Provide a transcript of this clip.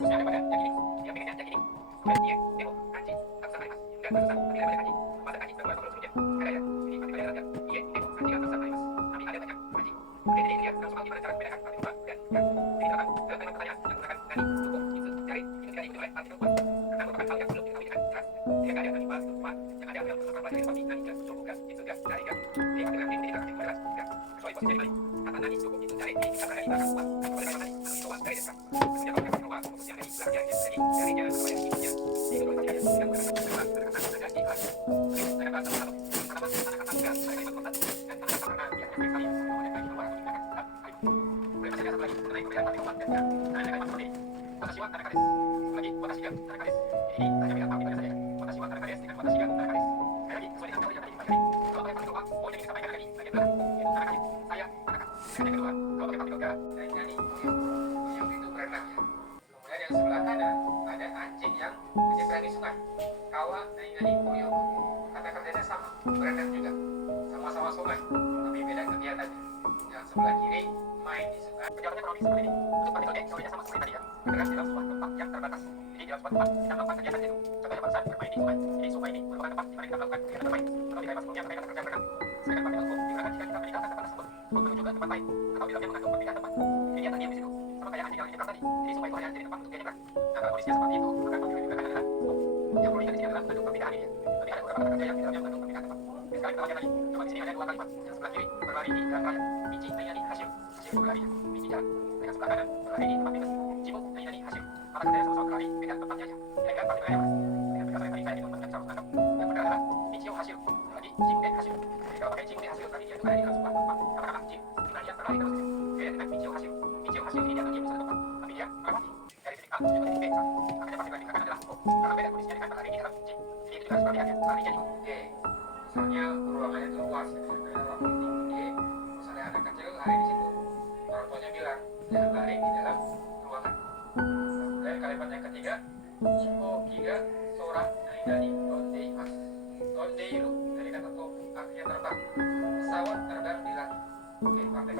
Fokusnya ada pada Sebelah kanan ada anjing yang menyeberangi sungai. Kawa nani puyuh. Kata kerjanya sama, berenang juga, sama-sama sungai, tapi beda kegiatannya. Yang sebelah kiri main di sungai. Pejabatnya kurang lebih seperti ini. Untuk metode teorinya sama seperti tadi ya. Bergerak di dalam sebuah tempat yang terbatas. Jadi di dalam sebuah tempat kita melakukan kegiatan itu. Contohnya barusan bermain di sungai. Jadi sungai ini merupakan tempat di mana kita melakukan kegiatan bermain. Kalau di daerah sebelumnya mereka bekerja berenang. Sedangkan pada untuk digunakan jika kita meninggalkan tempat tersebut untuk menuju ke tempat lain atau di dalamnya mengandung perpindahan tempat. Jadi dia terdiam di situ. Sama kayak anjing yang menyeberang tadi. Jadi sungai itu hanya jadi tempat untuk dia nyebrang. Nah kalau kondisinya seperti itu, maka yang digunakan adalah yang perlu diingat di sini adalah bentuk perpindahan ini. Tapi ada beberapa kata kerja yang di dalamnya mengandung perpindahan tempat. Sekarang kita lihat tadi. Coba di sini ada dua kalimat. Yang sebelah kiri berlari di jalan raya. Biji Nayani Hasyim. Hasyim itu berlari. Biji jalan. Yang sebelah kanan berlari di tempat bebas. Cibu Nayani Hasyim. Kata kerjanya sama-sama berlari dengan tempatnya aja. Kira-kira partai mana? Dengan berdasarkan tadi saya hitung dengan cara menangkap. Yang benar adalah Biji Hasyim. Lagi Cibu Den Hasyim. Jadi kalau pakai Cibu Den Hasyim berarti dia itu berada di dalam sebuah tempat. Katakanlah Cibu. Nah dia berlari terus. Beda dengan Biji Hasyim. Biji Hasyim ini dia terdiam di satu tempat. Tapi dia melewati dari titik A menuju ke titik B. Makanya partai yang digunakan adalah O. Karena beda kondisinya dengan berlari di dalam Cibu. Jadi itu juga harus perhatian ya. Larinya di O. Misalnya ruangannya itu luas, sebenarnya ruang meeting gede. Misalnya anak kecil lari di situ, orang tuanya bilang jangan lari di dalam ruangan. Dan kalimat yang ketiga, Ipo Giga Sora Naidani Tondeimas. Tondeiru dari kata tofu artinya terbang. Pesawat terbang di langit. Oke, praktek